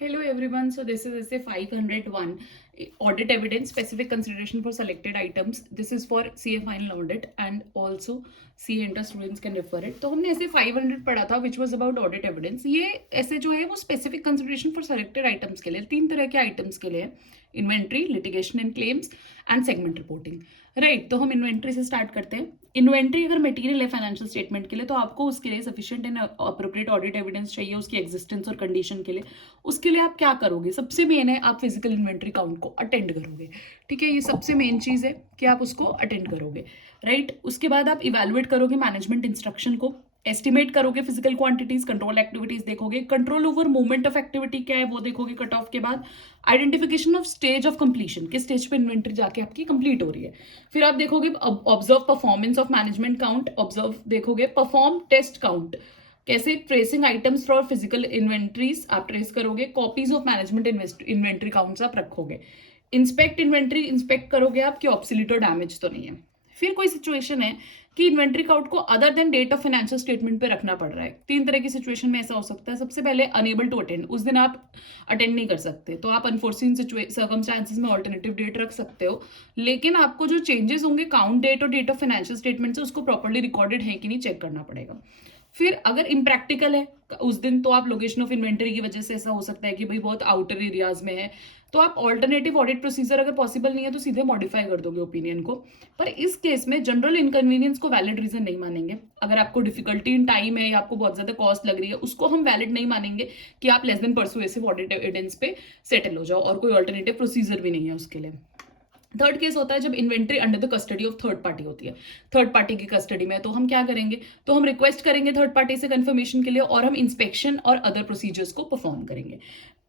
Hello everyone. So this is essay 501 audit evidence specific consideration for selected items. This is for CA final audit and also CA inter students can refer it. तो हमने ऐसे 500 पढ़ा था which was about audit evidence. ये ऐसे जो है वो specific consideration for selected items के लिए, तीन तरह के items के लिए है, inventory, litigation and claims and segment reporting. Right, तो हम इन्वेंट्री से स्टार्ट करते हैं। इन्वेंट्री अगर मटेरियल है फाइनेंशियल स्टेटमेंट के लिए तो आपको उसके लिए sufficient and appropriate audit evidence चाहिए उसकी एग्जिस्टेंस और कंडीशन के लिए। उसके लिए आप क्या करोगे? सबसे मेन है आप फिजिकल इन्वेंट्री काउंट को अटेंड करोगे। ठीक है, ये सबसे मेन चीज है कि आप उसको अटेंड करोगे। राइट, उसके बाद आप इवेलुएट करोगे मैनेजमेंट इंस्ट्रक्शन को, एस्टिमेट करोगे फिजिकल क्वांटिटीज, कंट्रोल एक्टिविटीज देखोगे, control over movement of activity क्या है वो देखोगे कट ऑफ के बाद, identification of stage of completion, किस स्टेज पे इन्वेंट्री जाके आपकी कंप्लीट हो रही है। फिर आप देखोगे observe performance of management count, observe देखोगे परफॉर्म टेस्ट काउंट, कैसे tracing items for physical inventories आप ट्रेस करोगे, copies of management inventory counts आप रखोगे, इंस्पेक्ट इन्वेंट्री इंस्पेक्ट करोगे आप कि ऑब्सोलीट और डैमेज तो नहीं है। फिर कोई सिचुएशन है कि इन्वेंट्री काउंट को other than date of financial statement पे रखना पड़ रहा है। तीन तरह की सिचुएशन में ऐसा हो सकता है। सबसे पहले अनेबल टू अटेंड, उस दिन आप अटेंड नहीं कर सकते तो आप अनफोर्सिन सर्कमस्टांसेस में ऑल्टरनेटिव डेट रख सकते हो, लेकिन आपको जो चेंजेस होंगे काउंट डेट और डेट ऑफ फाइनेंशियल स्टेटमेंट से उसको प्रॉपर्ली रिकॉर्डेड है कि नहीं चेक करना पड़ेगा। फिर अगर इम्प्रैक्टिकल है उस दिन तो आप लोकेशन ऑफ इन्वेंटरी की वजह से ऐसा हो सकता है कि भाई बहुत आउटर एरियाज में है तो आप ऑल्टरनेटिव ऑडिट प्रोसीजर अगर पॉसिबल नहीं है तो सीधे मॉडिफाई कर दोगे ओपिनियन को। पर इस केस में जनरल इनकन्वीनियंस को वैलिड रीजन नहीं मानेंगे। अगर आपको डिफिकल्टी इन टाइम है या आपको बहुत ज्यादा कॉस्ट लग रही है उसको हम वैलिड नहीं मानेंगे कि आप less than persuasive audit evidence पे सेटल हो जाओ और कोई ऑल्टरनेटिव प्रोसीजर भी नहीं है उसके लिए। थर्ड केस होता है जब inventory under the custody of third party होती है। थर्ड पार्टी की कस्टडी में तो हम क्या करेंगे, तो हम रिक्वेस्ट करेंगे थर्ड पार्टी से कंफर्मेशन के लिए और हम इंस्पेक्शन और अदर प्रोसीजर्स को परफॉर्म करेंगे।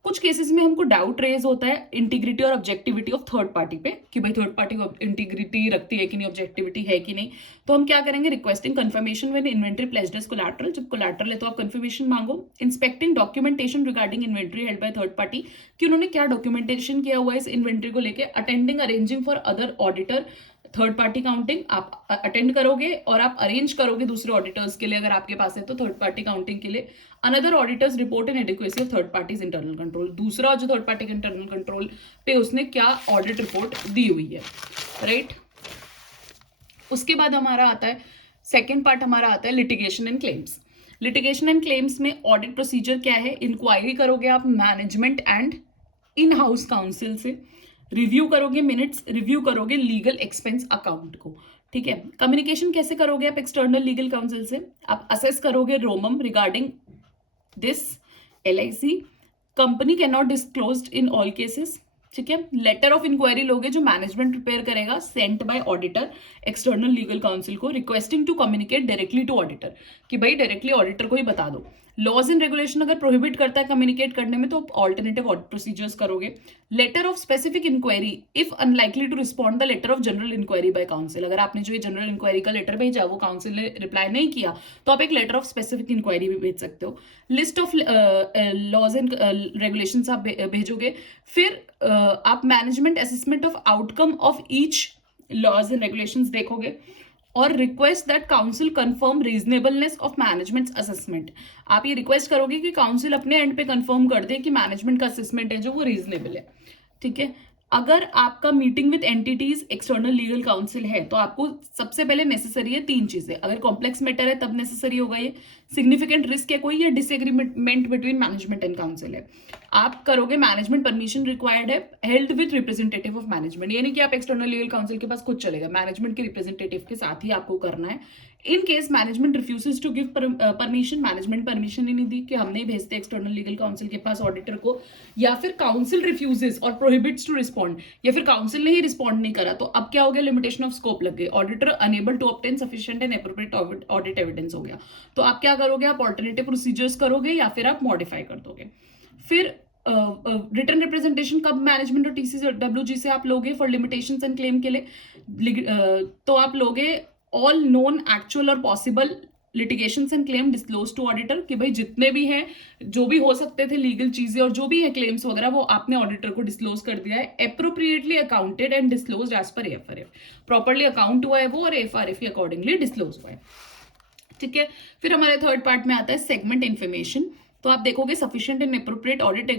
कुछ केसेस में हमको डाउट रेज होता है इंटीग्रिटी और ऑब्जेक्टिविटी ऑफ थर्ड पार्टी पे कि भाई थर्ड पार्टी इंटीग्रिटी रखती है कि नहीं, ऑब्जेक्टिविटी है कि नहीं। तो हम क्या करेंगे, requesting confirmation when inventory placed as collateral, जब कोलैटरल है तो आप कंफर्मेशन मांगो। Inspecting documentation regarding inventory held by third party, कि उन्होंने क्या डॉक्यूमेंटेशन किया हुआ है इस इन्वेंट्री को लेके। Attending arranging for other auditor third party counting, आप अटेंड करोगे और आप अरेंज करोगे दूसरे ऑडिटर्स के लिए अगर आपके पास है तो थर्ड पार्टी काउंटिंग के लिए। Another auditors report and adequacy of third parties internal control, दूसरा जो थर्ड पार्टी इंटरनल कंट्रोल पे उसने क्या ऑडिट रिपोर्ट दी हुई है। राइट, उसके बाद हमारा आता है सेकेंड पार्ट, हमारा आता है litigation and claims. Litigation and claims में ऑडिट प्रोसीजर क्या है, इंक्वायरी करोगे आप management and in house council से, रिव्यू करोगे मिनट्स, रिव्यू करोगे लीगल एक्सपेंस अकाउंट को। ठीक है, कम्युनिकेशन कैसे करोगे आप एक्सटर्नल लीगल काउंसिल से, आप असेस करोगे रोमम regarding this LIC, company can not disclosed in all cases. ठीक है, लेटर ऑफ इंक्वायरी लोगे जो मैनेजमेंट प्रिपेयर करेगा sent by auditor external legal counsel को, requesting to communicate directly to auditor, कि भाई डायरेक्टली ऑडिटर को ही बता दो। लॉज एंड रेगुलेशन अगर प्रोहिबिट करता है कम्युनिकेट करने में तो ऑल्टरनेटिव ऑडिट प्रोसीजर्स करोगे। Letter of specific inquiry if unlikely to respond the letter of general inquiry by council, अगर आपने जो ये जनरल इंक्वायरी का लेटर भेजा वो काउंसिल ने रिप्लाई नहीं किया तो आप एक लेटर ऑफ स्पेसिफिक इंक्वायरी भी भेज सकते हो। List of laws and regulations आप भेजोगे। फिर आप management assessment of outcome of each laws and regulations देखोगे और request that council confirm reasonableness of management assessment, आप ये रिक्वेस्ट करोगे कि काउंसिल अपने एंड पे कंफर्म कर दे कि मैनेजमेंट का असेसमेंट है जो वो रीजनेबल है। ठीक है, अगर आपका meeting with entities external legal council है तो आपको सबसे पहले नेसेसरी है तीन चीजें। अगर कॉम्प्लेक्स मैटर है तब नेसेसरी होगा ये, सिग्निफिकेंट रिस्क है कोई, या disagreement between management and council है। आप करोगे मैनेजमेंट परमिशन रिक्वायर्ड है held with representative of management, यानी कि आप एक्सटर्नल लीगल काउंसिल के पास खुद चलेगा, मैनेजमेंट के रिप्रेजेंटेटिव के साथ ही आपको करना है। In case management refuses to give permission, management permission ही नहीं दी कि हम नहीं भेजते एक्सटर्नल लीगल काउंसिल के पास ऑडिटर को, या फिर काउंसिल रिफ्यूजेस और प्रोहिबिट्स टू रिस्पॉन्ड, या फिर काउंसिल ने ही रिस्पॉन्ड नहीं करा तो अब क्या हो गया, लिमिटेशन ऑफ स्कोप लग गई, auditor unable to obtain sufficient and appropriate audit evidence हो गया। तो आप क्या करोगे, आप ऑल्टरनेटिव प्रोसीजर्स करोगे या फिर आप मॉडिफाई कर दोगे। फिर रिटर्न रिप्रेजेंटेशन कब मैनेजमेंट और TCWG से आप लोगे फॉर लिमिटेशंस एंड क्लेम के लिए, तो आप लोगे ऑल नोन एक्चुअल और possible litigations and claim disclose to auditor, कि भाई जितने भी हैं जो भी हो सकते थे लीगल चीजें और जो भी है क्लेम्स वगैरह वो आपने ऑडिटर को डिस्क्लोज कर दिया है। Appropriately accounted and disclose as per AFRF, properly account हुआ है वो और AFRF अकॉर्डिंगली डिस्क्लोज हुआ है। ठीक है, फिर हमारे थर्ड पार्ट में आता है सेगमेंट इन्फॉर्मेशन। तो आप देखोगे sufficient and appropriate audit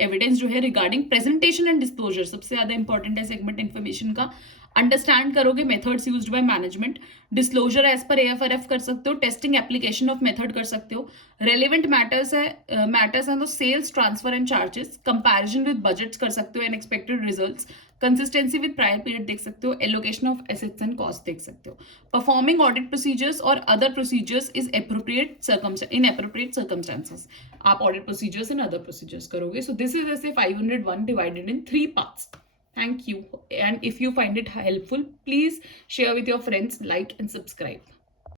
evidence जो है रिगार्डिंग प्रेजेंटेशन एंड डिस्क्लोजर, सबसे ज्यादा इंपॉर्टेंट है सेगमेंट इन्फॉर्मेशन का। अंडरस्टैंड करोगे methods used by management, disclosure as per AFRF कर सकते हो, टेस्टिंग एप्लीकेशन ऑफ मेथड कर सकते हो, रेलेवेंट मैटर्स हैं तो sales transfer and charges, comparison with budgets कर सकते हो and expected results, consistency with prior period देख सकते हो, allocation of assets and cost देख सकते हो। परफॉर्मिंग ऑडिट प्रोसीजर्स और other procedures in appropriate circumstances, आप audit procedures and other procedures करोगे। So this is SA 501 divided in 3 parts. Thank you. And if you find it helpful, please share with your friends, like and subscribe.